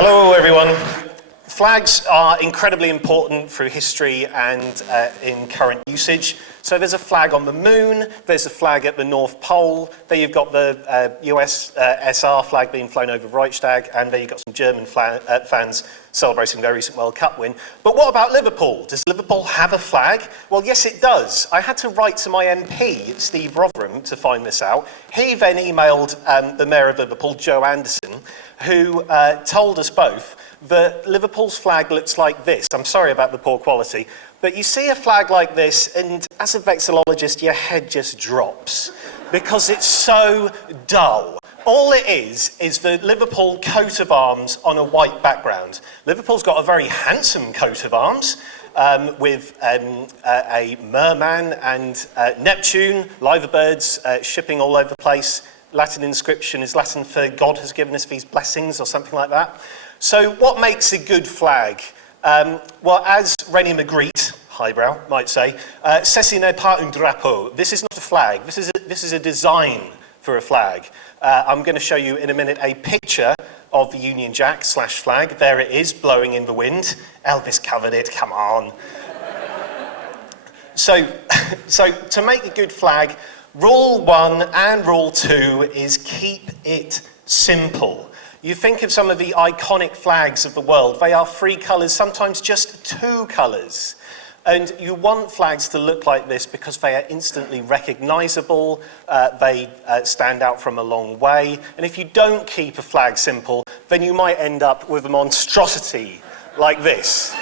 Hello, everyone. Flags are incredibly important through history and in current usage. So there's a flag on the moon, there's a flag at the North Pole, there you've got the US SR flag being flown over Reichstag, and there you've got some German fans celebrating their recent World Cup win. But what about Liverpool? Does Liverpool have a flag? Well, yes, it does. I had to write to my MP, Steve Rotherham, to find this out. He then emailed the Mayor of Liverpool, Joe Anderson, who told us both that Liverpool's flag looks like this. I'm sorry about the poor quality, but you see a flag like this, and as a vexillologist, your head just drops because it's so dull. All it is the Liverpool coat of arms on a white background. Liverpool's got a very handsome coat of arms with a merman and Neptune, liver birds shipping all over the place. Latin inscription is Latin for God has given us these blessings or something like that. So what makes a good flag? Well, as René Magritte, highbrow, might say, ceci n'est pas un drapeau. This is not a flag. This is a design for a flag. I'm going to show you in a minute a picture of the Union Jack / flag. There it is, blowing in the wind. Elvis covered it, come on. So to make a good flag, rule 1 and rule 2 is keep it simple. You think of some of the iconic flags of the world, they are 3 colours, sometimes just 2 colours. And you want flags to look like this because they are instantly recognisable, they stand out from a long way, and if you don't keep a flag simple, then you might end up with a monstrosity like this.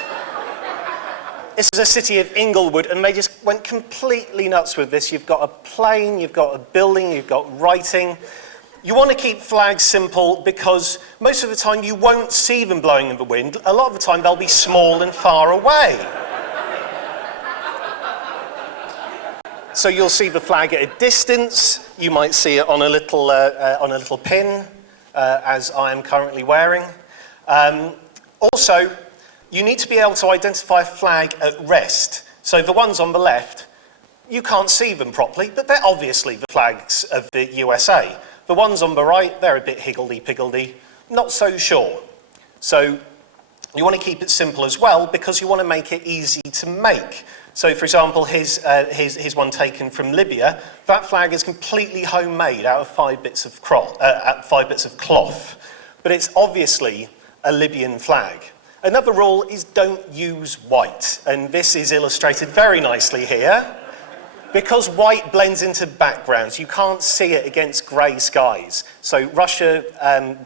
This is a city of Inglewood, and they just went completely nuts with this. You've got a plane, you've got a building, you've got writing. You want to keep flags simple because most of the time you won't see them blowing in the wind. A lot of the time they'll be small and far away. So you'll see the flag at a distance. You might see it on a little pin, as I am currently wearing. Also, you need to be able to identify a flag at rest. So the ones on the left, you can't see them properly, but they're obviously the flags of the USA. The ones on the right, they're a bit higgledy-piggledy, not so sure. So you want to keep it simple as well because you want to make it easy to make. So for example, here's one taken from Libya. That flag is completely homemade out of 5 bits of cloth, but it's obviously a Libyan flag. Another rule is don't use white, and this is illustrated very nicely here. Because white blends into backgrounds, you can't see it against grey skies. So Russia,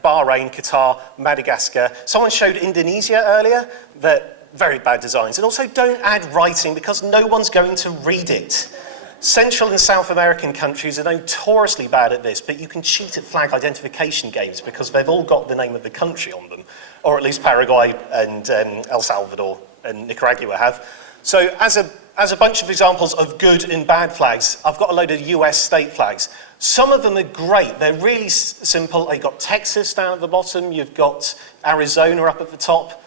Bahrain, Qatar, Madagascar. Someone showed Indonesia earlier, that very bad designs. And also don't add writing because no one's going to read it. Central and South American countries are notoriously bad at this, but you can cheat at flag identification games because they've all got the name of the country on them, or at least Paraguay and El Salvador and Nicaragua have. So as a bunch of examples of good and bad flags, I've got a load of US state flags. Some of them are great. They're really simple. You've got Texas down at the bottom. You've got Arizona up at the top.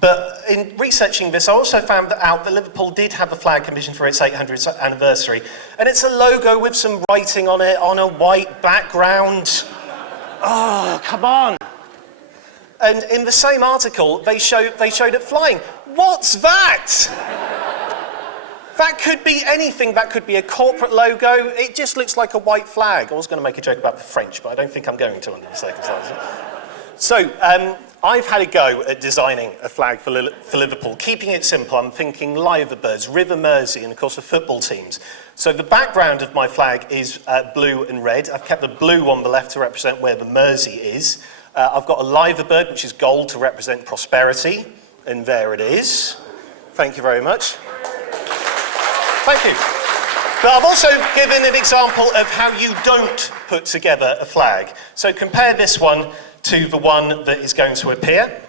But in researching this, I also found out that Liverpool did have a flag commissioned for its 800th anniversary. And it's a logo with some writing on it on a white background. Oh, come on. And in the same article, they showed it flying. What's that? That could be anything. That could be a corporate logo. It just looks like a white flag. I was going to make a joke about the French, but I don't think I'm going to under the circumstances. So I've had a go at designing a flag for Liverpool. Keeping it simple, I'm thinking liver birds, River Mersey, and of course the football teams. So the background of my flag is blue and red. I've kept the blue on the left to represent where the Mersey is. I've got a liver bird, which is gold, to represent prosperity. And there it is. Thank you very much. Thank you. But I've also given an example of how you don't put together a flag. So compare this one to the one that is going to appear.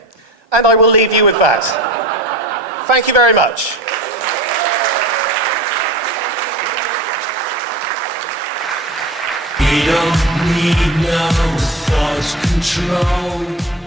And I will leave you with that. Thank you very much. We don't need no thought control.